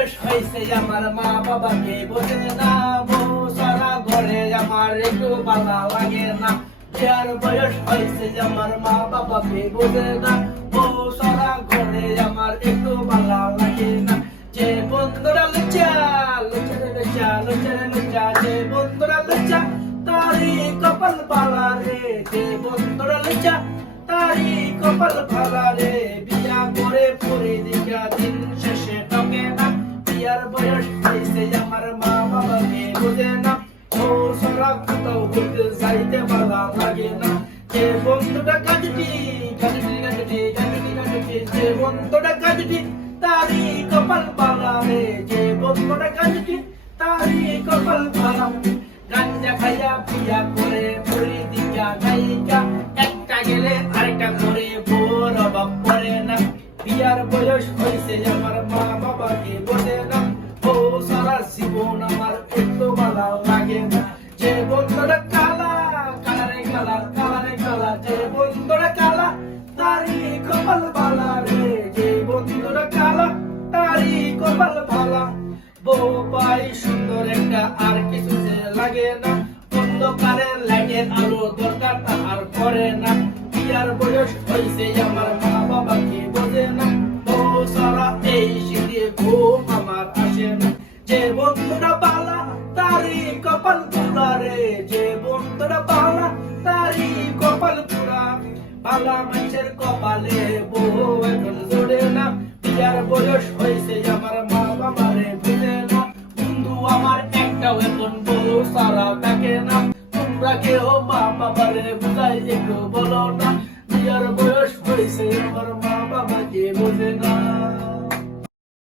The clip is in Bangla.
বয়স হয়েছে আমার মা বাবাকে বোঝে না, বউ সারা ঘরে আমার একটু ভালো লাগে না। বিয়ার বয়স হয়েছে আমার মা বাবাকে বোঝে না, বউ সারা ঘরে আমার একটু ভালো লাগে না। যে বন্ধুরা লুচা লুচা লুচা লুচা লুচা, যে বন্ধুরা লুচা তারি কপাল পালা রে, যে বন্ধুরা লুচা তারি কপাল পালা রে। বিয়া করে পরে দিকা দিন শেষে টকে না, বিয়ার বয়স হয়েছে আমার মা বাবাকে বোঝে না, ও সারা কোথাও ঘুরতে যাইতে ভালো লাগে না। যে বন্ধুটা কাজটি কাজটি কাজটি কাজটি কাজটি, যে বন্ধুটা কাজটি তারি কপাল পালা রে, যে বন্ধুটা কাজটি তারি কপাল পালা। গাঞ্জা খাইয়া বিয়া করে পরে দিকা গায়িকা, একটা গেলে আরেকটা করে বোর অভাব পড়ে না। বিয়ার বয়স হয়েছে আমার মা বাবাকে বোঝে না, ও সারা জীবন আমার একটু ভালো লাগে না। যে বন্ধুরা কালা কালারে কালা কালারে কালা, যে বন্ধুরা কালা তারি কপাল ভালা রে, যে বন্ধুরা কালা তারি কপাল ভালা। বউ পাই সুন্দর একটা আর কিছু যে লাগে না, অন্ধকারের লাইটের আলো দরকার আর করে না। বিয়ার বয়স হয়েছে আমার মা বাবাকে বোঝে না, বউ সারা এই শীতে ঘুম আমার আসে না। যে বন্ধুরা বালা তারি কপাল পুরা রে, যে বন্ধুরা বালা তারি কপাল পুরা। বালা মানুষের কপালে বউ এখন জোড়ে না, বিয়ার বয়স হয়েছে আমার মা বাবারে বোঝে না। বন্ধু আমার একটাও এখন বউ সারা থাকে না, তোমরা কেউ মা বাবারে বুঝাই একটু বলো না, বিয়ার বয়স হয়েছে আমার মা বাবাকে বোঝে না।